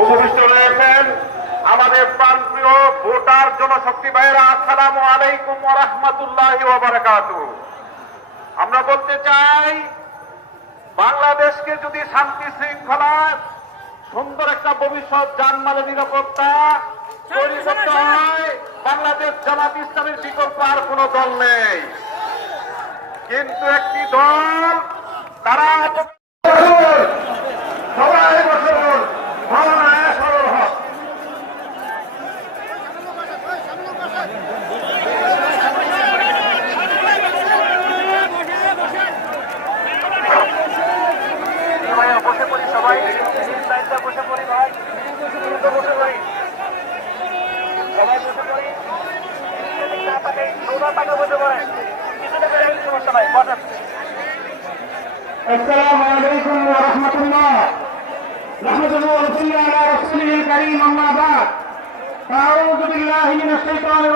উপবিষ্ট রয়েছেন আমাদের প্রান্তীয় ভোটার জনশক্তি ভাইয়েরা আসসালামু আলাইকুম রহমতুল্লাহ আমরা বলতে চাই বাংলাদেশকে যদি শান্তি শৃঙ্খলা সুন্দর একটা ভবিষ্যৎ জানমালের নিরাপত্তা তৈরি করতে হয় বাংলাদেশ জামাত ইসলামের বিকল্প আর কোন দল নেই। কিন্তু একটি দল তারা সবাই বসুন ভাবনায় সরল হক সবাই বসে পড়ি সবাই লাইনটা বসে পড়ি ভাই দ্রুত বসে পড়ি সবাই বসে পড়ি সৌদা পাকে বসে পড়ে পিছনে বেড়ে গেলে সমস্যা নাই বসেন السلام عليكم ورحمة الله نحمده ونصلي على رسوله الكريم أما بعد أعوذ بالله من الشيطان الرجيم بسم